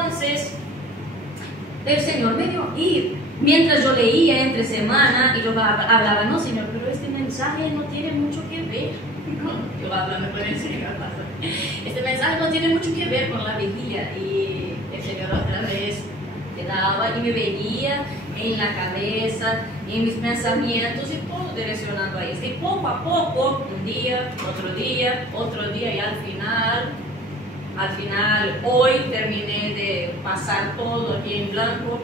entonces el Señor me dio, y mientras yo leía entre semana, y yo hablaba, no Señor, pero este mensaje no tiene mucho que ver, yo hablando con el Señor, este mensaje no tiene mucho que ver con la vigilia, y el Señor otra vez me daba y me venía en la cabeza, en mis pensamientos, y todo direccionando a eso, y poco a poco, un día, otro día, y al final, hoy terminé de pasar todo aquí en blanco.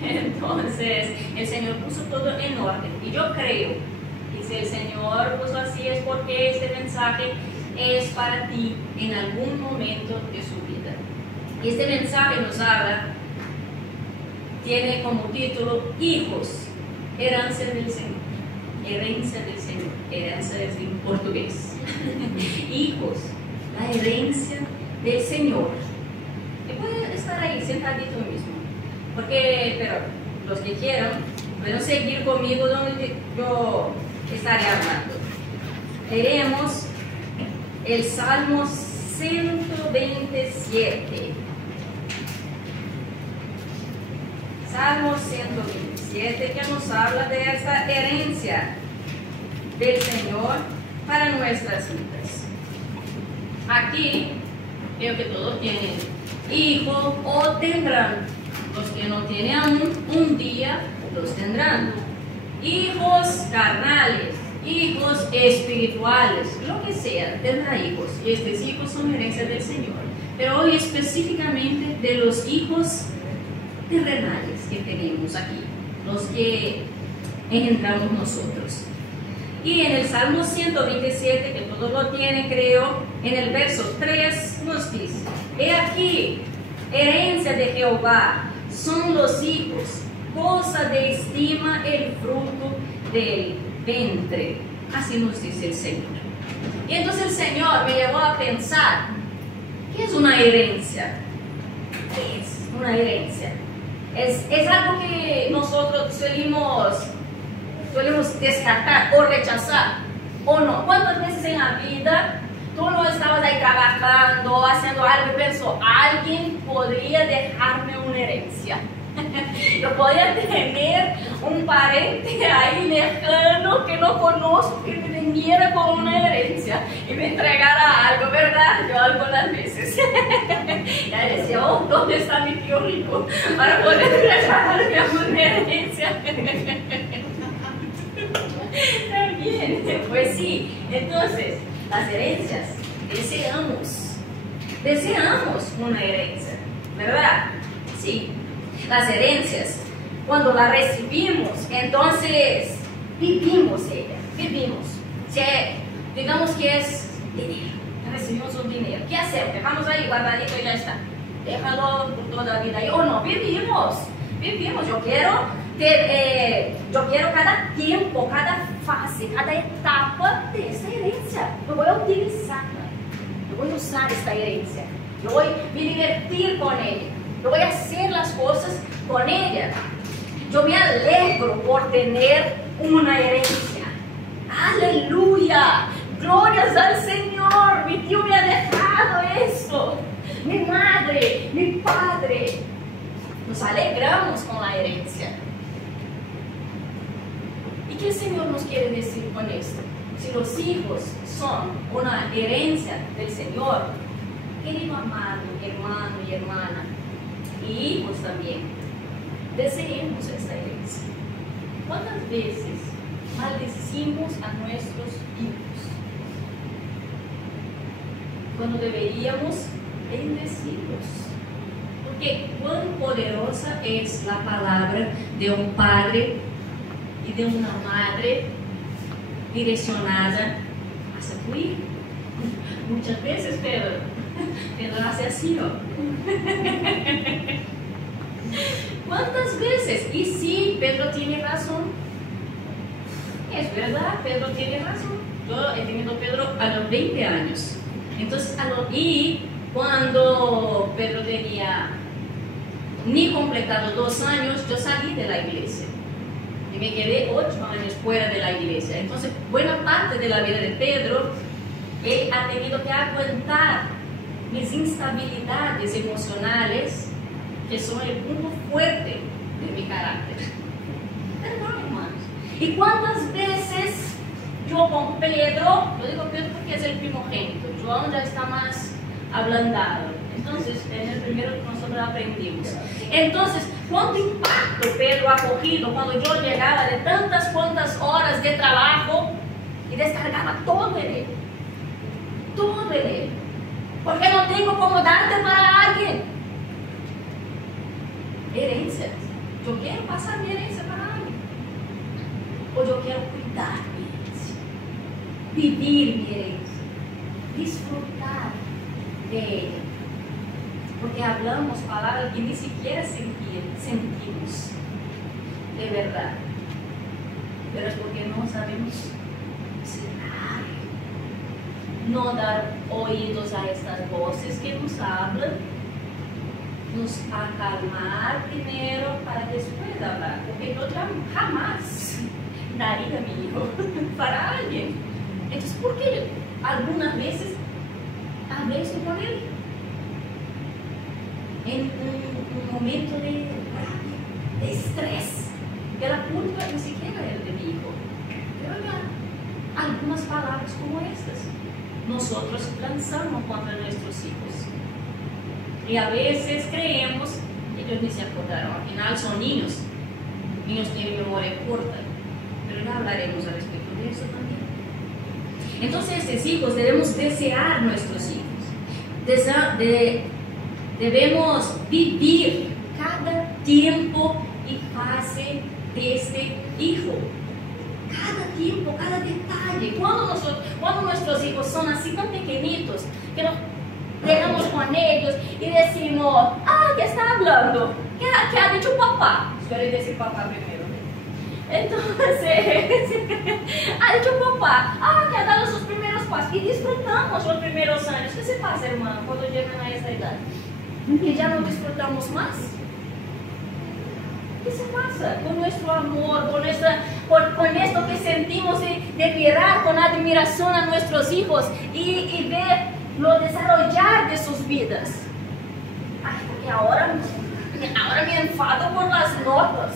Entonces el Señor puso todo en orden, y yo creo que si el Señor puso así es porque este mensaje es para ti en algún momento de su vida. Y este mensaje nos habla, tiene como título Hijos, herencia del Señor. Herencia del Señor, herencia es en portugués. Hijos, la herencia del Señor. Y puede estar ahí sentadito mismo, pero los que quieran pueden seguir conmigo donde yo estaré hablando. Leeremos el Salmo 127. Salmo 127, que nos habla de esta herencia del Señor para nuestras vidas. Aquí veo que todos tienen hijos o tendrán. Los que no tienen aún, un día los tendrán. Hijos carnales, hijos espirituales, lo que sea, tendrá hijos. Y estos hijos son herencia del Señor. Pero hoy específicamente de los hijos terrenales que tenemos aquí, los que engendrarnos nosotros. Y en el Salmo 127, que todos lo tienen, creo, en el verso 3 nos dice: he aquí, herencia de Jehová son los hijos, cosa de estima el fruto del vientre. Así nos dice el Señor. Y entonces el Señor me llevó a pensar, ¿qué es una herencia? ¿Qué es una herencia? Es algo que nosotros solemos descartar o rechazar, ¿o no? ¿Cuántas veces en la vida tú no estabas ahí trabajando, haciendo algo y pensó, alguien podría dejarme una herencia? Yo podría tener un pariente ahí lejano que no conozco que me viniera con una herencia y me entregara algo, ¿verdad? Yo algunas veces. Y ahí decía, oh, ¿dónde está mi tío rico para poder dejarme una herencia? También, pues sí. Entonces, las herencias, deseamos una herencia, ¿verdad? Sí. Las herencias, cuando las recibimos, entonces vivimos ella, Si, digamos que es dinero, recibimos un dinero, ¿qué hacemos? Dejamos ahí guardadito y ya está. Déjalo por toda la vida. O no, vivimos. Yo quiero cada tiempo, cada fase, cada etapa de esa herencia. Yo voy a utilizarla, yo voy a usar esta herencia, yo voy a divertir con ella. Yo voy a hacer las cosas con ella. Yo me alegro por tener una herencia. ¡Aleluya! ¡Glorias al Señor! Mi tío me ha dejado eso. Mi madre, mi padre. Nos alegramos con la herencia. ¿Y qué el Señor nos quiere decir con esto? Si los hijos son una herencia del Señor, querido amado, hermano y hermana, y hijos también, deseemos esta herencia. ¿Cuántas veces maldecimos a nuestros hijos cuando deberíamos bendecirlos? Porque cuán poderosa es la palabra de un padre y de una madre direccionada hacia tu hijo. Muchas veces Pedro hace así, ¿no? ¿Cuántas veces? Y sí, Pedro tiene razón. Es verdad, Pedro tiene razón. Yo he tenido a Pedro a los 20 años. Entonces, y cuando Pedro tenía ni completado 2 años, yo salí de la iglesia. Y me quedé 8 años fuera de la iglesia. Entonces, buena parte de la vida de Pedro, él ha tenido que aguantar mis instabilidades emocionales que son el punto fuerte de mi carácter. Perdón, hermanos. ¿Y cuántas veces yo con Pedro, yo digo Pedro porque es el primogénito, João ya está más ablandado, entonces en el primero que nosotros aprendimos. Entonces, ¿cuánto impacto Pedro ha cogido cuando yo llegaba de tantas cuantas horas de trabajo y descargaba todo en él? Todo en él. Porque no tengo como darte para alguien. Herencia. Yo quiero pasar mi herencia para alguien. O yo quiero cuidar mi herencia. Vivir mi herencia. Disfrutar de ella. Porque hablamos palabras que ni siquiera sentimos. De verdad. Pero es porque no sabemos cerrar. No dar oídos a estas voces que nos hablan, nos acalmar primero para después hablar, porque yo jamás daría a mi hijo para alguien. Entonces, ¿por qué algunas veces hablé esto con él? En un momento de rabia, de estrés, que la culpa ni siquiera era de mi hijo, pero ya algunas palabras como estas nosotros lanzamos contra nuestros hijos. Y a veces creemos que ellos ni se acordaron. Al final son niños. Niños tienen memoria corta. Pero ya hablaremos al respecto de eso también. Entonces, estos hijos debemos desear nuestros hijos. Debemos vivir cada tiempo y fase de este hijo. Cada tiempo, cada detalle. Cuando nuestros hijos son así tan pequeñitos, que nos llegamos con ellos y decimos, ¿qué está hablando? ¿Qué ha dicho papá? Suele decir papá primero. Entonces, ha dicho papá, que ha dado sus primeros pasos. Y disfrutamos los primeros años. ¿Qué se pasa, hermano, cuando llegan a esta edad? Que ya no disfrutamos más. ¿Qué se pasa con nuestro amor, con esto que sentimos de mirar con admiración a nuestros hijos y ver lo desarrollar de sus vidas? Porque ahora me enfado por las notas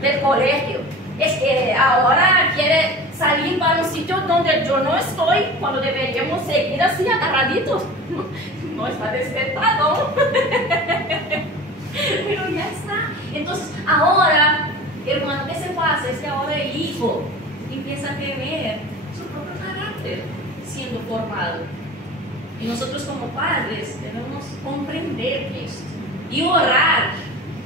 del colegio. Es que ahora quiere salir para un sitio donde yo no estoy, cuando deberíamos seguir así agarraditos. No está despertado. Pero ya está. Entonces, ahora, hermano, ¿qué se pasa? Es que ahora el hijo empieza a tener su propio carácter siendo formado. Y nosotros como padres debemos comprender esto y orar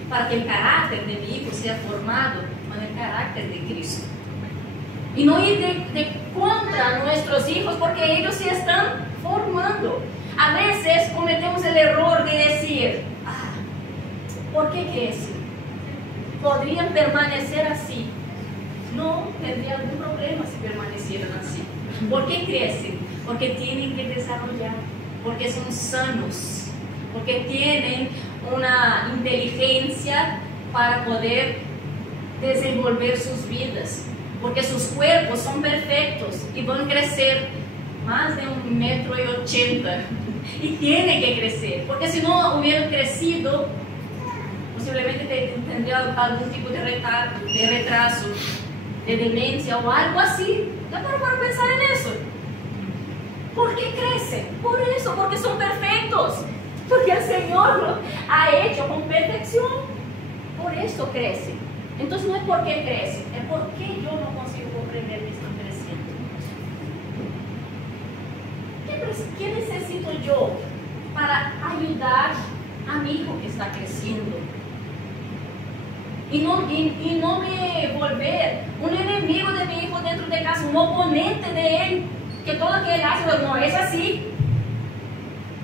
para que el carácter de mi hijo sea formado con el carácter de Cristo. Y no ir de contra nuestros hijos porque ellos se están formando. A veces cometemos el error de decir, ¿por qué crecen? ¿Podrían permanecer así? No, tendría algún problema si permanecieran así. ¿Por qué crecen? Porque tienen que desarrollar, porque son sanos, porque tienen una inteligencia para poder desenvolver sus vidas, porque sus cuerpos son perfectos y van a crecer más de 1,80 m y tiene que crecer, porque si no hubieran crecido, posiblemente tendría algún tipo de retraso, de demencia o algo así. ¿Ya para pensar en eso? ¿Por qué crecen? Por eso, porque son perfectos, porque el Señor lo ha hecho con perfección. Por eso crecen. Entonces no es porque crecen, es porque yo no consigo comprender que están creciendo. ¿Qué necesito yo para ayudar a mi hijo que está creciendo? Y no me volver un enemigo de mi hijo dentro de casa, un oponente de él, que todo lo que él hace no es así,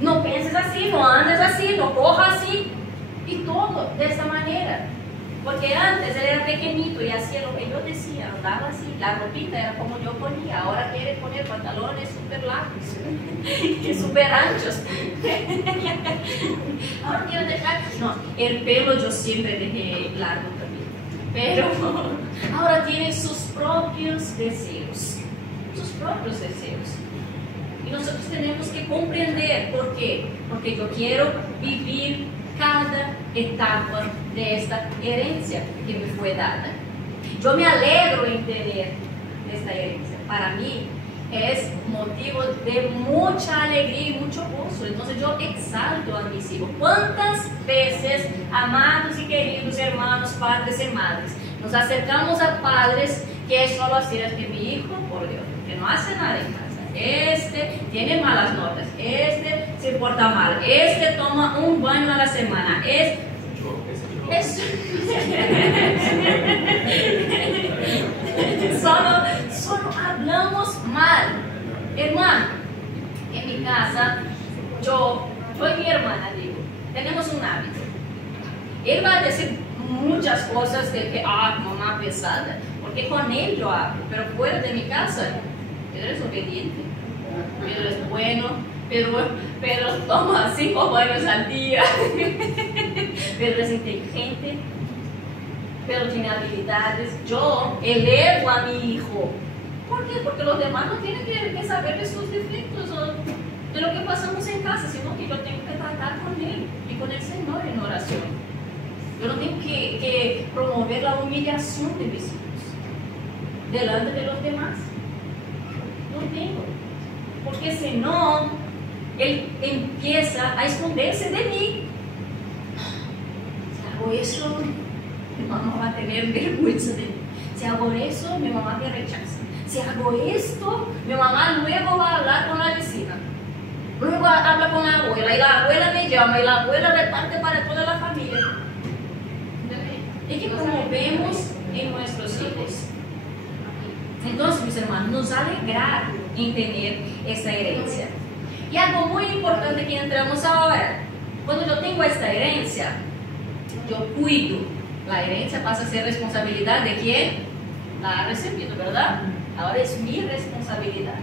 no pienses así, no andes así, no cojas así, y todo de esta manera. Porque antes él era pequeñito y hacía lo que yo decía, andaba así, la ropita era como yo ponía, ahora quiere poner pantalones súper largos y súper anchos. Ahora quiere dejar, no, el pelo yo siempre dejé largo también, pero ahora tiene sus propios deseos, y nosotros tenemos que comprender por qué, porque yo quiero vivir cada etapa de esta herencia que me fue dada. Yo me alegro en tener esta herencia. Para mí es motivo de mucha alegría y mucho gozo. Entonces yo exalto a mis hijos. ¿Cuántas veces, amados y queridos hermanos, padres y madres, nos acercamos a padres que es solo así, es que mi hijo, por Dios, que no hace nada en casa, este tiene malas notas, este se porta mal, este toma un baño a la semana, solo hablamos mal. Hermano, en mi casa, yo y mi hermana, digo, tenemos un hábito. Él va a decir muchas cosas de que, mamá pesada, porque con él yo hablo, pero fuera de mi casa, Pedro es obediente, Pedro es bueno, Pedro toma 5 baños al día, Pedro es inteligente, Pedro tiene habilidades. Yo elevo a mi hijo. ¿Por qué? Porque los demás no tienen que saber de sus defectos o de lo que pasamos en casa, sino que yo tengo que tratar con él y con el Señor en oración. Yo no tengo que promover la humillación de mis hijos delante de los demás. No tengo. Porque si no, él empieza a esconderse de mí. Si hago eso, mi mamá va a tener vergüenza de mí. Si hago eso, mi mamá me rechaza. Si hago esto, mi mamá luego va a hablar con la vecina. Luego habla con la abuela y la abuela me llama y la abuela reparte para toda la familia. Y que promovemos en nuestros hijos. Entonces, mis hermanos, nos alegra en tener esta herencia. Y algo muy importante que entramos ahora, cuando yo tengo esta herencia, yo cuido. La herencia pasa a ser responsabilidad de quien la ha recibido, ¿verdad? Ahora es mi responsabilidad.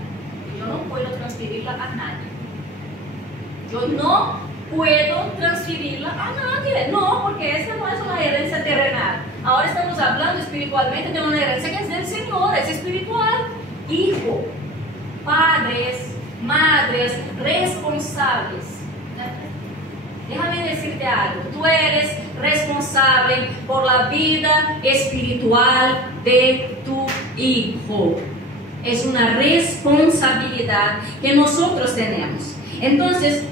Yo no puedo transferirla a nadie. Yo no puedo transferirla a nadie. No, porque esta no es una herencia terrenal. Ahora estamos hablando espiritualmente de una herencia que es del Señor, es espiritual. Hijo, padres, madres, responsables. Déjame decirte algo. Tú eres responsable por la vida espiritual de tu hijo. Es una responsabilidad que nosotros tenemos. Entonces,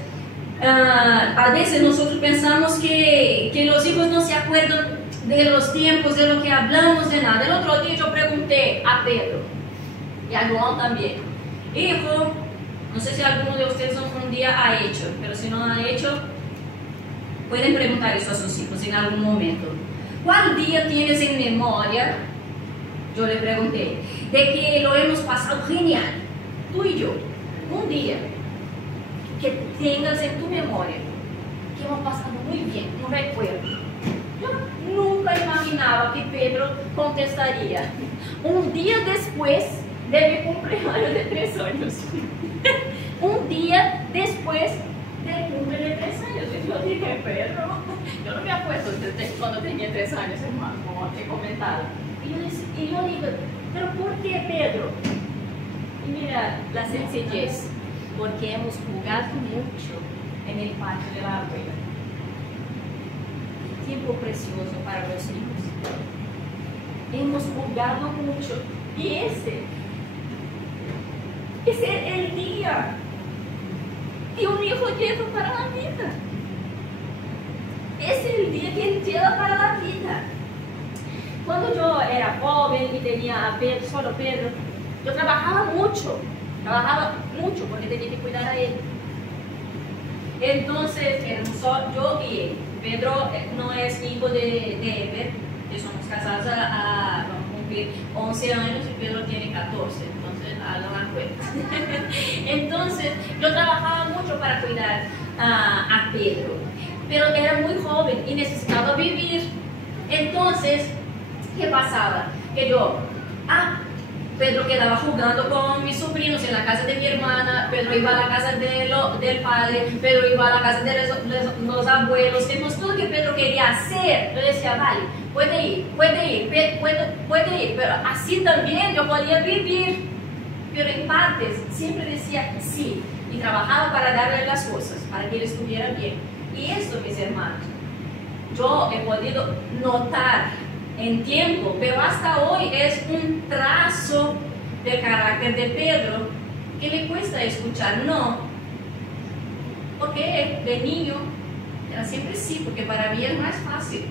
a veces nosotros pensamos que los hijos no se acuerdan de los tiempos, de lo que hablamos, de nada. El otro día yo pregunté a Pedro y a João también: hijo, no sé si alguno de ustedes un día ha hecho, pero si no ha hecho, pueden preguntar eso a sus hijos en algún momento. ¿Cuál día tienes en memoria? Yo le pregunté, de que lo hemos pasado genial, tú y yo, un día que tengas en tu memoria que hemos pasado muy bien, un recuerdo. Yo nunca imaginaba que Pedro contestaría un día después de mi cumpleaños de 3 años. Un día después del cumple de 3 años. Y yo dije, Pedro, yo no me acuerdo de cuando tenía 3 años, hermano, como te he comentado. Y yo digo, ¿pero por qué, Pedro? Y mira, la sencillez, porque hemos jugado mucho en el patio de la abuela. Tiempo precioso para los hijos. Hemos jugado mucho. Y ese es el día que un hijo lleva para la vida. Ese es el día que él lleva para la vida. Cuando yo era joven y tenía a Pedro, solo Pedro, yo trabajaba mucho porque tenía que cuidar a él. Entonces, éramos solo yo y él. Pedro no es hijo de Ever, que somos casados vamos a cumplir 11 años y Pedro tiene 14, entonces hagan la cuenta. Entonces, yo trabajaba mucho para cuidar a Pedro, pero era muy joven y necesitaba vivir. Entonces, ¿qué pasaba? Que yo, Pedro quedaba jugando con mis sobrinos en la casa de mi hermana, Pedro iba a la casa del padre, Pedro iba a la casa de los abuelos. Entonces todo lo que Pedro quería hacer, yo decía, vale, puede ir, pero así también yo podía vivir. Pero en partes siempre decía sí, y trabajaba para darle las cosas, para que él estuviera bien. Y esto, mis hermanos, yo he podido notar en tiempo, pero hasta hoy es un trazo del carácter de Pedro que le cuesta escuchar no, porque de niño era siempre sí, porque para mí es más fácil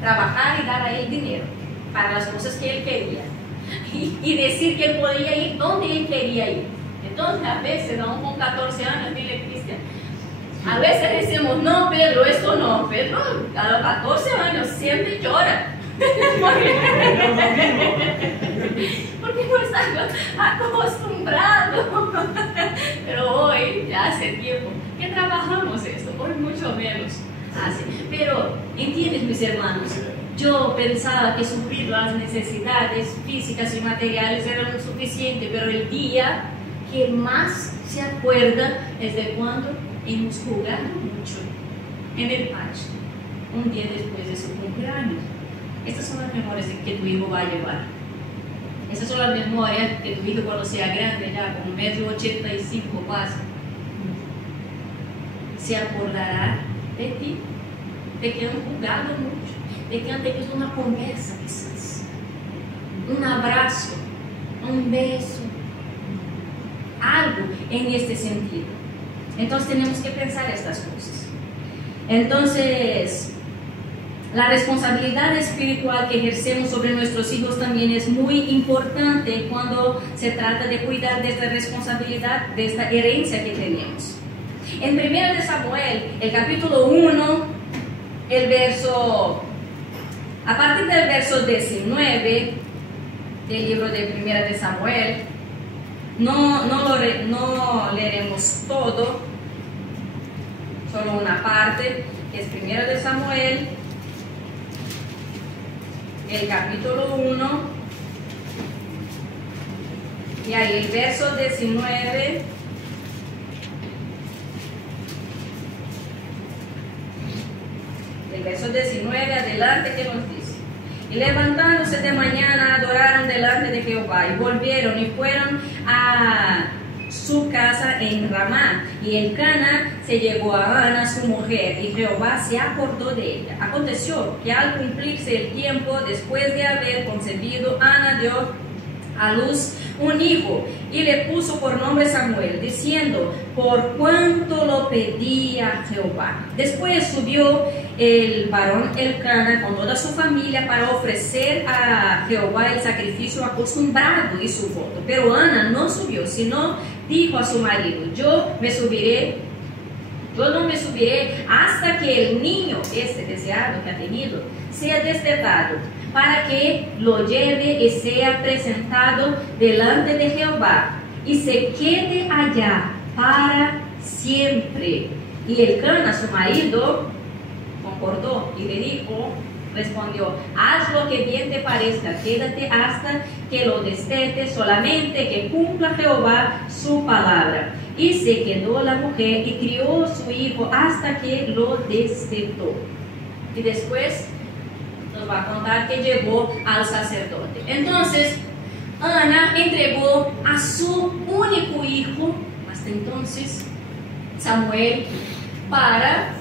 trabajar y dar a él dinero para las cosas que él quería y decir que él podía ir donde él quería ir. Entonces a veces, aún con 14 años, dile Cristian, a veces decimos, no Pedro, esto no. Pedro a los 14 años siempre llora porque no está acostumbrado. Pero hoy, ya hace tiempo que trabajamos esto, hoy mucho menos hace. Pero, ¿entiendes, mis hermanos? Yo pensaba que suplir las necesidades físicas y materiales eran lo suficiente, pero el día que más se acuerda es de cuando hemos jugado mucho en el patio, un día después de su cumpleaños. Estas son las memorias que tu hijo va a llevar. Estas son las memorias que tu hijo, cuando sea grande, ya con 1,85 m pasa, se acordará de ti, de que han jugado mucho, de que han tenido una conversa quizás, un abrazo, un beso, algo en este sentido. Entonces tenemos que pensar estas cosas. Entonces, la responsabilidad espiritual que ejercemos sobre nuestros hijos también es muy importante cuando se trata de cuidar de esta responsabilidad, de esta herencia que tenemos. En 1 de Samuel, el capítulo 1, a partir del verso 19 del libro de 1 de Samuel, no leeremos todo, solo una parte, que es 1 de Samuel, el capítulo 1, y ahí el verso 19, el verso 19 adelante, que nos dice: y levantándose de mañana adoraron delante de Jehová, y volvieron y fueron a su casa en Ramá, y Elcana se llegó a Ana su mujer, y Jehová se acordó de ella. Aconteció que al cumplirse el tiempo, después de haber concebido, Ana dio a luz un hijo, y le puso por nombre Samuel, diciendo: por cuanto lo pedía Jehová. Después subió el varón Elcana con toda su familia para ofrecer a Jehová el sacrificio acostumbrado y su voto. Pero Ana no subió, sino dijo a su marido: yo no me subiré hasta que el niño, este deseado que ha tenido, sea destetado, para que lo lleve y sea presentado delante de Jehová, y se quede allá para siempre. Y Elcana, su marido, concordó y le respondió: haz lo que bien te parezca, quédate hasta que lo destete, solamente que cumpla Jehová su palabra. Y se quedó la mujer y crió a su hijo hasta que lo destetó. Y después nos va a contar que llevó al sacerdote. Entonces, Ana entregó a su único hijo, hasta entonces, Samuel, para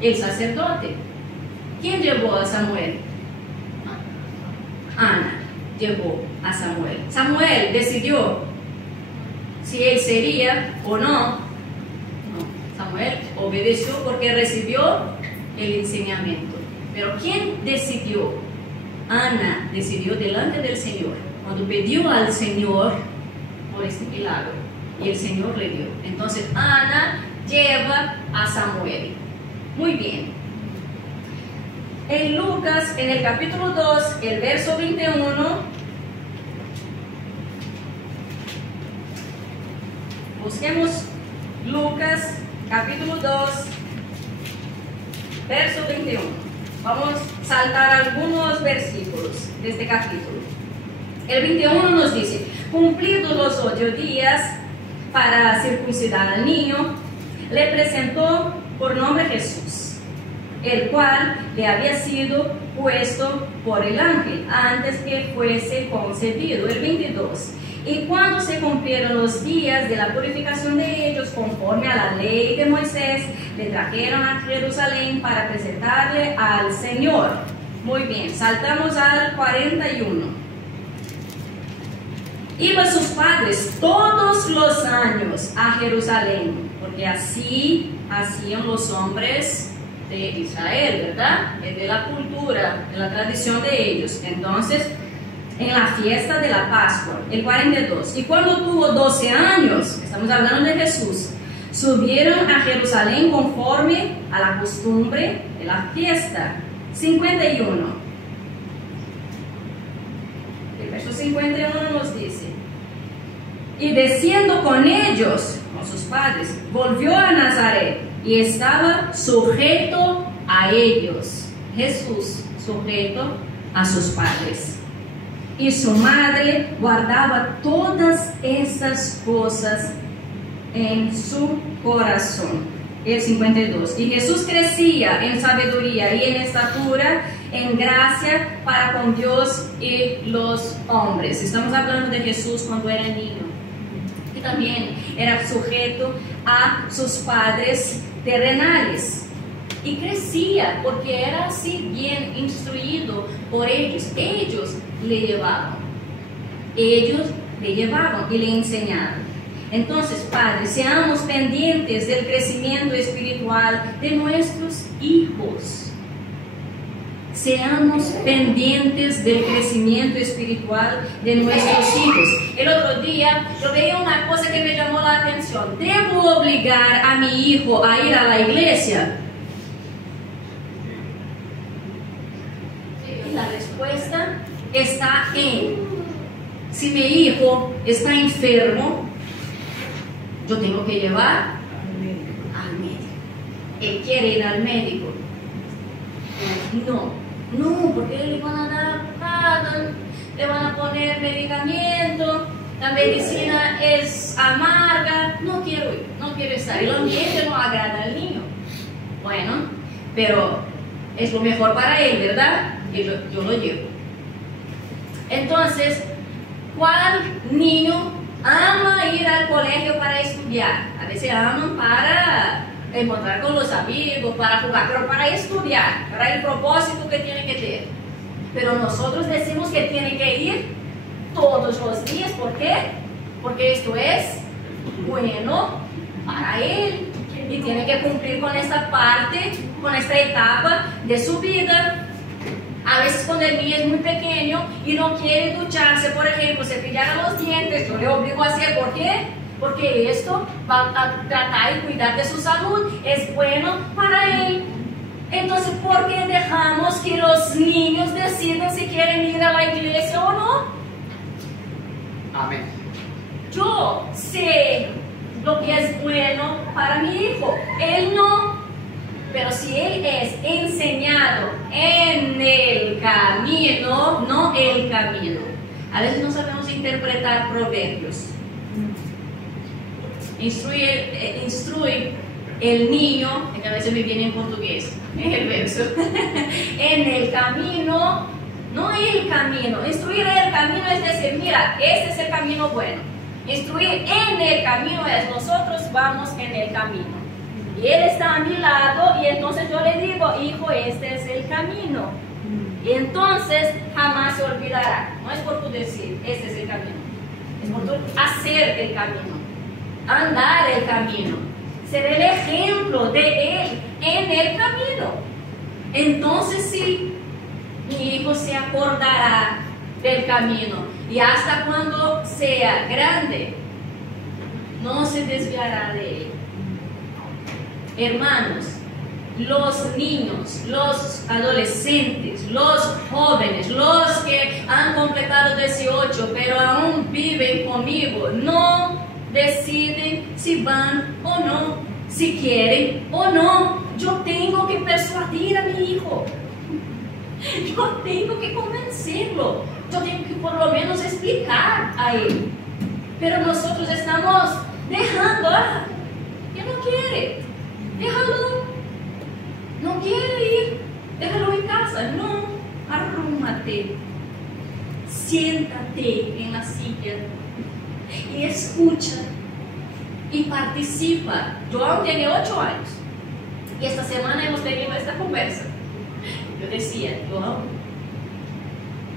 el sacerdote. ¿Quién llevó a Samuel? Ana llevó a Samuel. Samuel decidió si él sería o no. Samuel obedeció porque recibió el enseñamiento. Pero ¿quién decidió? Ana decidió delante del Señor, cuando pidió al Señor por este milagro, y el Señor le dio. Entonces Ana lleva a Samuel. Muy bien. En Lucas, en el capítulo 2, el verso 21, busquemos Lucas, capítulo 2, verso 21. Vamos a saltar algunos versículos de este capítulo. El 21 nos dice: cumplidos los 8 días para circuncidar al niño, le presentó por nombre Jesús, el cual le había sido puesto por el ángel antes que fuese concebido. El 22: Y cuando se cumplieron los días de la purificación de ellos, conforme a la ley de Moisés, le trajeron a Jerusalén para presentarle al Señor. Muy bien, saltamos al 41. Iban sus padres todos los años a Jerusalén, porque así hacían los hombres de Israel, ¿verdad? Es de la cultura, de la tradición de ellos. Entonces, en la fiesta de la Pascua, el 42, y cuando tuvo 12 años, estamos hablando de Jesús, subieron a Jerusalén conforme a la costumbre de la fiesta. 51. El verso 51 nos dice: y desciendo con ellos, con sus padres, volvió a Nazaret y estaba sujeto a ellos. Jesús sujeto a sus padres. Y su madre guardaba todas estas cosas en su corazón. El 52. Y Jesús crecía en sabiduría y en estatura, en gracia para con Dios y los hombres. Estamos hablando de Jesús cuando era niño. Y también era sujeto a sus padres terrenales. Y crecía porque era así bien instruido por ellos. Ellos le llevaban. Ellos le llevaban y le enseñaban. Entonces, padres, seamos pendientes del crecimiento espiritual de nuestros hijos. Seamos pendientes del crecimiento espiritual de nuestros hijos. El otro día yo veía una cosa que me llamó la atención. ¿Debo obligar a mi hijo a ir a la iglesia? Y la respuesta está en: si mi hijo está enfermo, yo tengo que llevar al médico. Él quiere ir al médico. No, porque le van a dar, le van a poner medicamento, la medicina es amarga. No quiero ir, no quiero estar. El ambiente no agrada al niño. Bueno, pero es lo mejor para él, ¿verdad? Y yo lo llevo. Entonces, ¿cuál niño ama ir al colegio para estudiar? A veces aman para encontrar con los amigos, para jugar, pero para estudiar, para el propósito que tiene que tener. Pero nosotros decimos que tiene que ir todos los días. ¿Por qué? Porque esto es bueno para él y tiene que cumplir con esta parte, con esta etapa de su vida. A veces cuando el niño es muy pequeño y no quiere ducharse, por ejemplo, cepillar los dientes, yo le obligo a hacer. ¿Por qué? Porque esto va a tratar y cuidar de su salud, es bueno para él. Entonces, ¿por qué dejamos que los niños decidan si quieren ir a la iglesia o no? Amén. Yo sé lo que es bueno para mi hijo, él no. Pero si él es enseñado en el camino, no el camino. A veces no sabemos interpretar proverbios. Instruye el niño, que a veces me viene en portugués, el verso, en el camino, no el camino. Instruir el camino es decir, mira, este es el camino bueno. Instruir en el camino es nosotros vamos en el camino. Y él está a mi lado y entonces yo le digo, hijo, este es el camino. Y entonces jamás se olvidará. No es por tú decir, este es el camino. Es por tú hacer el camino, andar el camino, ser el ejemplo de él en el camino. Entonces sí, mi hijo se acordará del camino y hasta cuando sea grande no se desviará de él. Hermanos, los niños, los adolescentes, los jóvenes, los que han completado 18 pero aún viven conmigo, no deciden si van o no, si quieren o no. Yo tengo que persuadir a mi hijo, yo tengo que convencerlo, yo tengo que por lo menos explicar a él. Pero nosotros estamos dejando, que no quiere. Déjalo, no quiere ir, déjalo en casa. No, arrúmate, siéntate en la silla y escucha y participa. João tiene 8 años y esta semana hemos tenido esta conversa. Yo decía, João,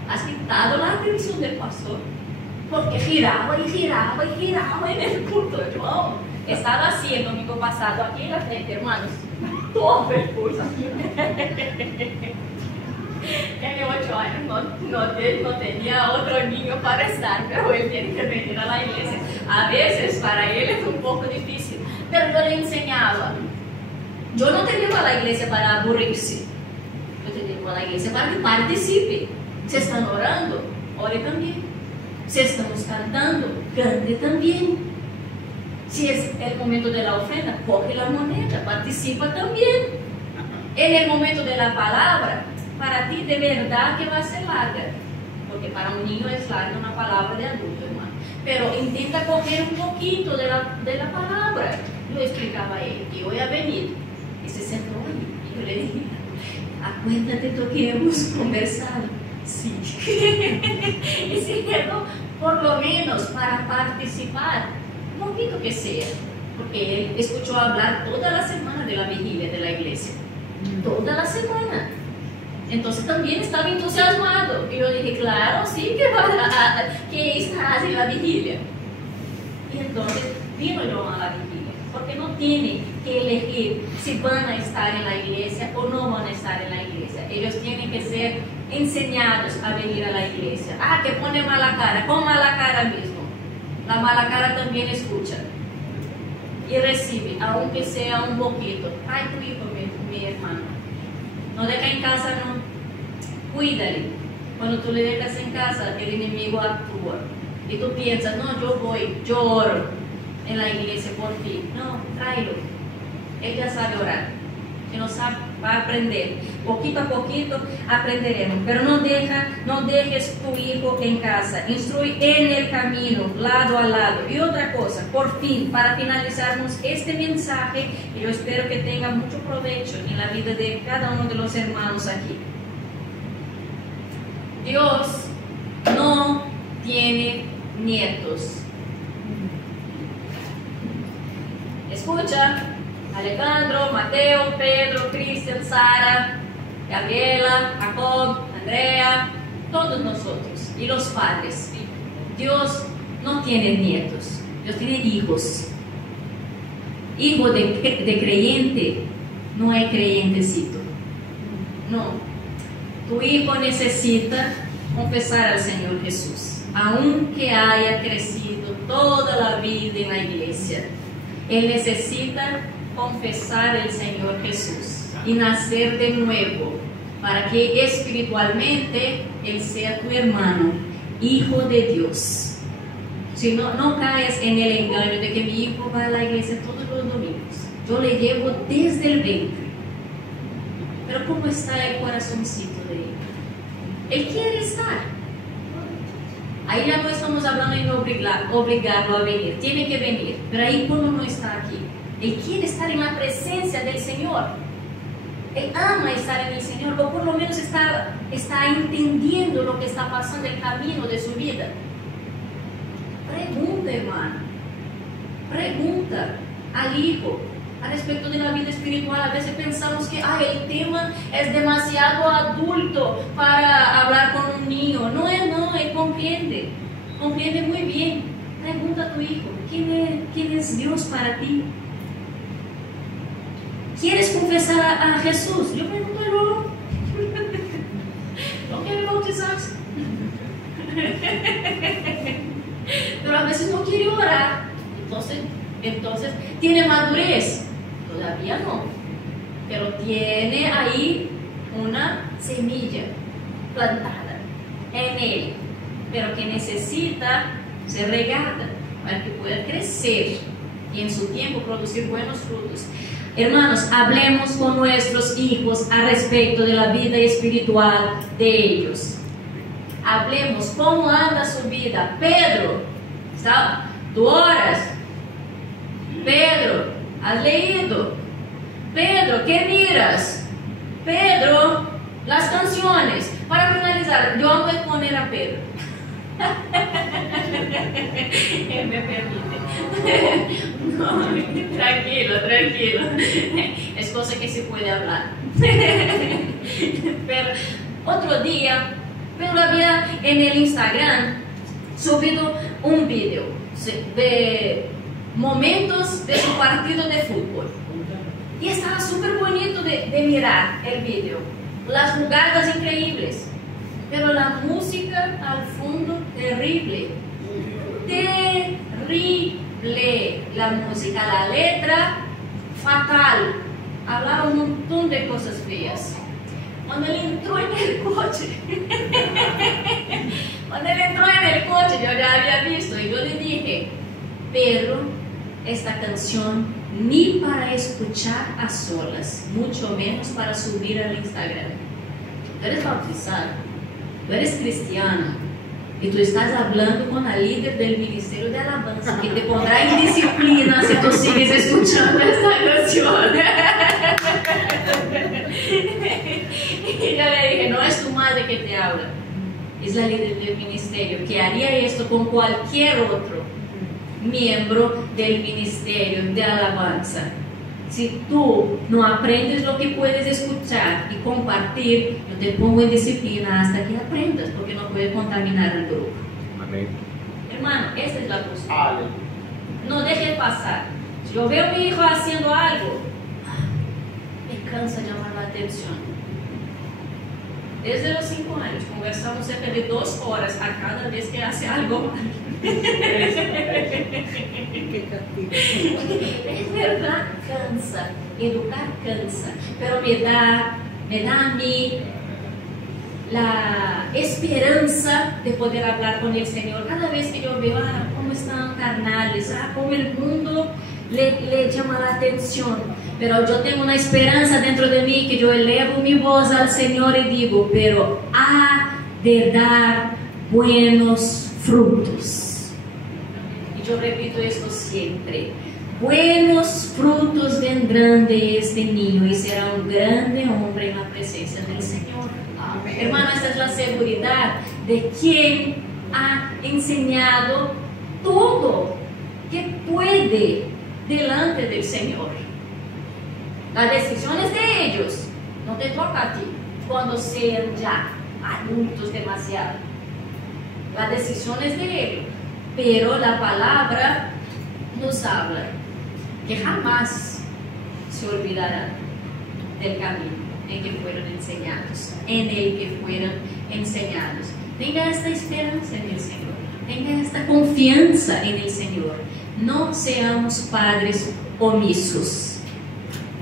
has quitado la atención del pastor porque giraba y giraba y giraba en el culto. João estaba así el domingo pasado aquí en la frente, hermanos, todo el curso. Tiene 8 años, no tenía otro niño para estar, pero él tiene que venir a la iglesia. A veces para él es un poco difícil, pero yo le enseñaba. Yo no te llevo a la iglesia para aburrirse, yo te llevo a la iglesia para que participe. Se están orando, ore también. Si estamos cantando, cante también. Si es el momento de la ofrenda, coge la moneda, participa también. En el momento de la palabra, para ti de verdad que va a ser larga, porque para un niño es larga una palabra de adulto, hermano, pero intenta coger un poquito de la palabra. Yo explicaba a él que voy a venir y se sentó ahí y yo le dije, acuérdate de lo que hemos conversado. Sí. Y se quedó por lo menos para participar, un poquito que sea, porque él escuchó hablar toda la semana de la vigilia de la iglesia, toda la semana. Entonces también estaba entusiasmado. Y yo dije, claro, sí que estás en la vigilia. Y entonces vino yo a la vigilia, porque no tiene que elegir si van a estar en la iglesia o no van a estar en la iglesia. Ellos tienen que ser enseñados a venir a la iglesia. Ah, que pone mala cara, con mala cara mismo. La mala cara también escucha y recibe, aunque sea un poquito. Ay, tu hijo, mi hermano. No deja en casa, no. Cuídale. Cuando tú le dejas en casa, el enemigo actúa. Y tú piensas, no, yo voy, yo oro en la iglesia por ti. No, tráelo. Él ya sabe orar. Él no sabe, va a aprender. Poquito a poquito aprenderemos. Pero no dejes tu hijo en casa. Instruye en el camino, lado a lado. Y otra cosa, por fin, para finalizarnos este mensaje, y yo espero que tenga mucho provecho en la vida de cada uno de los hermanos aquí. Dios no tiene nietos. Escucha, Alejandro, Mateo, Pedro, Cristian, Sara, Gabriela, Jacob, Andrea, todos nosotros y los padres. Dios no tiene nietos, Dios tiene hijos. Hijo de creyente no es creyentecito. No. Tu hijo necesita confesar al Señor Jesús, aunque haya crecido toda la vida en la iglesia. Él necesita confesar al Señor Jesús y nacer de nuevo, para que espiritualmente Él sea tu hermano, hijo de Dios. Si no caes en el engaño de que mi hijo va a la iglesia todos los domingos. Yo le llevo desde el ventre. Pero ¿cómo está el corazoncito de él? Él quiere estar. Ahí ya no estamos hablando de obligarlo a venir. Tiene que venir. Pero ahí cuando no está aquí, él quiere estar en la presencia del Señor. Él ama estar en el Señor, o por lo menos está entendiendo lo que está pasando, el camino de su vida. Pregunta, hermano. Pregunta al hijo a respecto de la vida espiritual. A veces pensamos que el tema es demasiado adulto para hablar con un niño. No, él comprende muy bien. Pregunta a tu hijo, ¿quién es Dios para ti? ¿Quieres confesar a Jesús? Yo pregunto a Lolo. ¿No quiere bautizarse? Pero a veces no quiere orar. Entonces tiene madurez. Todavía no, pero tiene ahí una semilla plantada en él, pero que necesita ser regada para que pueda crecer y en su tiempo producir buenos frutos. Hermanos, hablemos con nuestros hijos a respecto de la vida espiritual de ellos. Hablemos cómo anda su vida. Pedro, ¿tú oras? Pedro, ¿has leído? Pedro, ¿qué miras? Pedro, las canciones. Para finalizar, yo amo exponer a Pedro. Me permite. No, tranquilo, tranquilo. Es cosa que se puede hablar. Pero otro día, pero había en el Instagram subido un video de momentos de su partido de fútbol. Y estaba súper bonito de mirar el video. Las jugadas increíbles. Pero la música al fondo, terrible. Terrible la música, la letra fatal, hablaba un montón de cosas feas. Cuando él entró en el coche, yo ya había visto y yo le dije, pero esta canción ni para escuchar a solas, mucho menos para subir al Instagram. Tú eres bautizado, tú eres cristiano, y tú estás hablando con la líder del ministerio de alabanza, que te pondrá en disciplina si tú sigues escuchando esta canción. Y yo le dije, no es tu madre que te habla, es la líder del ministerio, que haría esto con cualquier otro miembro del ministerio de alabanza. Si tú no aprendes lo que puedes escuchar y compartir, yo te pongo en disciplina hasta que aprendas, porque no puedes contaminar al grupo. Amén. Hermano, esa es la postura. Aleluya. No dejes pasar. Si yo veo a mi hijo haciendo algo, me cansa llamar la atención. Desde los 5 años conversamos cerca de 2 horas a cada vez que hace algo mal. Es verdad, cansa, educar cansa, pero me da a mí la esperanza de poder hablar con el Señor. Cada vez que yo veo cómo están carnales, cómo el mundo le llama la atención, pero yo tengo una esperanza dentro de mí que yo elevo mi voz al Señor y digo, pero ha de dar buenos frutos. Yo repito esto siempre: buenos frutos vendrán de este niño y será un grande hombre en la presencia del Señor. Amén. Hermano, esta es la seguridad de quien ha enseñado todo que puede delante del Señor. Las decisiones de ellos no te toca a ti cuando sean ya adultos demasiado. Las decisiones de ellos. Pero la palabra nos habla que jamás se olvidarán del camino en que fueron enseñados, Tenga esta esperanza en el Señor, tenga esta confianza en el Señor. No seamos padres omisos.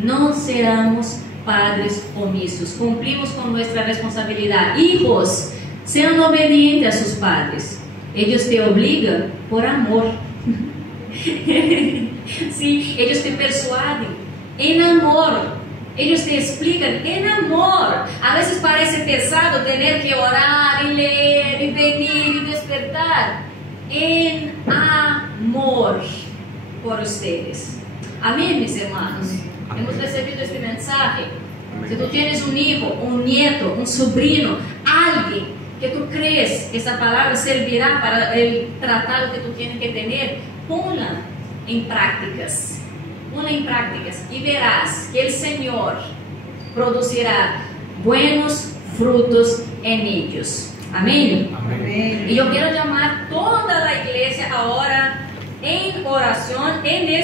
No seamos padres omisos. Cumplimos con nuestra responsabilidad. Hijos, sean obedientes a sus padres. Ellos te obligan por amor. Sí, ellos te persuaden en amor. Ellos te explican en amor. A veces parece pesado tener que orar y leer y venir y despertar. En amor por ustedes. Amén, mis hermanos. Hemos recibido este mensaje. Si tú tienes un hijo, un nieto, un sobrino, alguien que tú crees que esa palabra servirá para el tratado que tú tienes que tener, ponla en prácticas. Ponla en prácticas y verás que el Señor producirá buenos frutos en ellos. Amén. Amén. Y yo quiero llamar toda la iglesia ahora en oración en